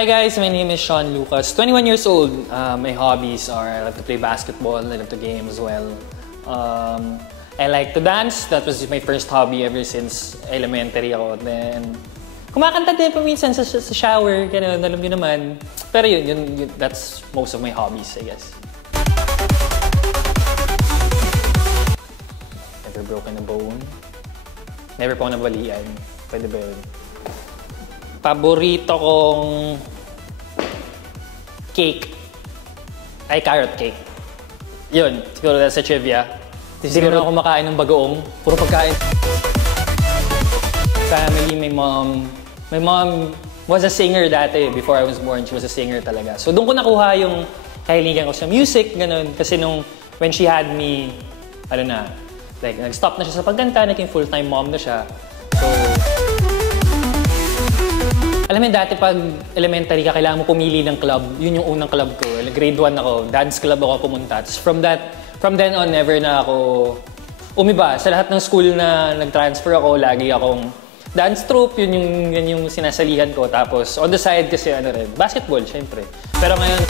Hi guys, my name is Sean Lucas, 21 years old. My hobbies are I love to play basketball, I love to game as well. I like to dance. That was my first hobby ever since elementary ako. Then, kumakanta din paminsan sa shower, ganun, alam nyo naman. Pero yun, that's most of my hobbies, I guess. Never broken a bone. Never po ako nabalian. Pwede ba yun? Paborito kong cake ay carrot cake. Yun, siguro that's a trivia. Siguro ako makain ng bagoong. Puro pagkain. Family, my mom was a singer dati. Before I was born, she was a singer talaga. So doon ko nakuha yung kahiligan ko sa music, ganun. Kasi when she had me, like, nag-stop na siya sa pagkanta, naging full-time mom na siya. So, alam mo, dati pag elementary ka, kailangan mo pumili ng club. Yun yung unang club ko. Grade 1 ako, dance club ako pumunta. Tapos from then on, never na ako umiba. Sa lahat ng school na nag-transfer ako, lagi akong dance troupe. Yun yung sinasalihan ko. Tapos on the side kasi basketball, syempre. Pero ngayon,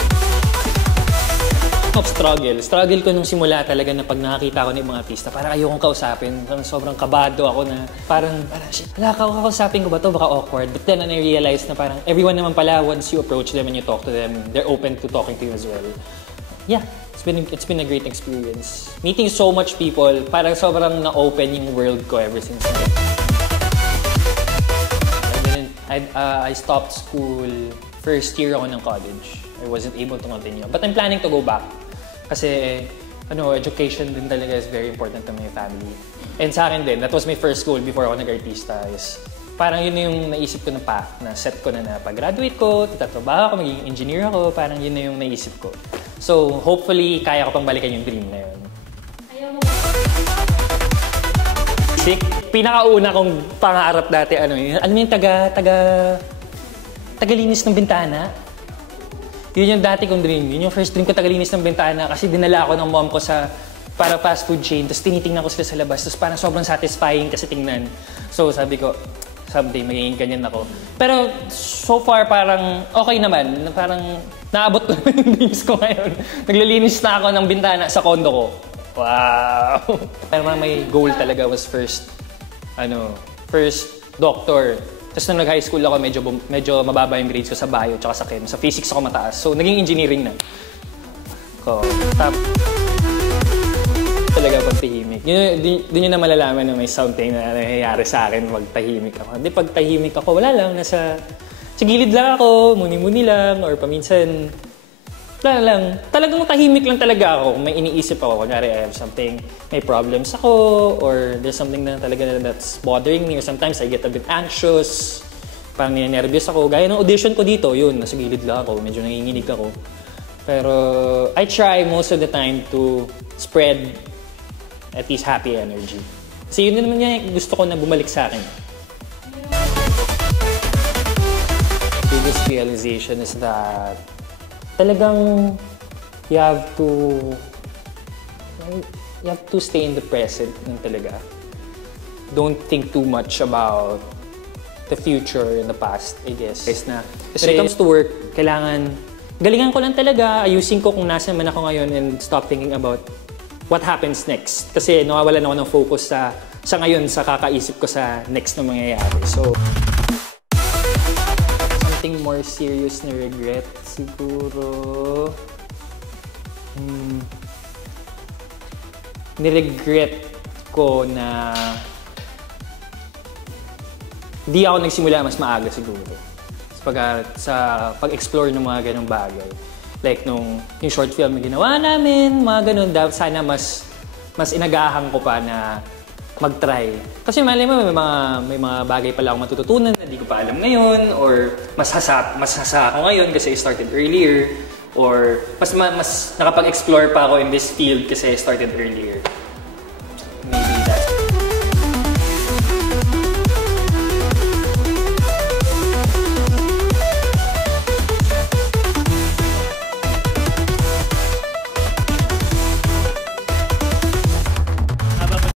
struggle ko nung simula talaga na pag nakakita ko ng mga artista, parang ayokong kausapin. Sobrang kabado ako na parang shit, kakausapin ko ba to? Baka awkward. But then I realized na parang everyone naman pala, once you approach them and you talk to them, they're open to talking to you as well. Yeah, it's been a great experience. Meeting so much people, parang sobrang na-open yung world ko ever since then. I stopped school first year ako ng college. I wasn't able to continue. But I'm planning to go back. Kasi, education din talaga is very important to my family. And sa akin din, that was my first goal before ako nag-artista is parang yun yung naisip ko na path, na set ko na pag-graduate ko, titatrabaho ako, magiging engineer ako, parang yun na yung naisip ko. So, hopefully, kaya ko pang balikan yung dream na yun. Pinakauna kong pangarap dati, alam mo yung tagalinis ng bintana? Yun yung dati kong dream. Yun yung first dream ko, tagalinis ng bintana. Kasi dinala ako ng mom ko sa para fast food chain. Tapos tinitingnan ko sila sa labas. Tapos parang sobrang satisfying kasi tingnan. So sabi ko, someday magiging ganyan ako. Pero so far parang okay naman. Parang naabot ko naman yung dreams ko ngayon. Naglilinis na ako ng bintana sa condo ko. Wow! Pero may goal talaga was first doctor. Tapos nung nag-high school ako, medyo mababa yung grades ko sa bio tsaka sa chem. Sa physics ako mataas. So, naging engineering na. Talaga pagtahimik. Doon nyo na malalaman na may something na nangyayari sa akin pag tahimik ako. Hindi, pag tahimik ako, wala lang. Sa gilid lang ako, muni-muni lang, or paminsan, wala lang. Talagang tahimik lang talaga ako. Kung may iniisip ako, kunyari I have something, may problems ako, or there's something na talaga that's bothering me, or sometimes I get a bit anxious, parang ninenervyos ako. Gaya ng audition ko dito, yun, nasa gilid lang ako, medyo nanginginig ako. Pero I try most of the time to spread at least happy energy. Kasi yun naman yung gusto ko na bumalik sa akin. Biggest realization is that talagang you have to stay in the present talaga. Don't think too much about the future and the past, I guess. When it comes to work, kailangan galingan ko lang talaga, ayusin ko kung nasa man ako ngayon and stop thinking about what happens next. Kasi nawawalan ako ng focus sa ngayon, sa kakaisip ko sa next na mangyayari. So, something more serious na regret, siguro niregret ko na di ako nagsimula mas maaga siguro sa pag-explore ng mga ganong bagay. Like yung short film na ginawa namin, mga ganon, sana mas inagahan ko pa na mag-try. Kasi mali mo, may mga bagay pala akong matututunan na hindi ko pa alam ngayon, or mas hasa ako ngayon kasi I started earlier, or mas nakapag-explore pa ako in this field kasi I started earlier.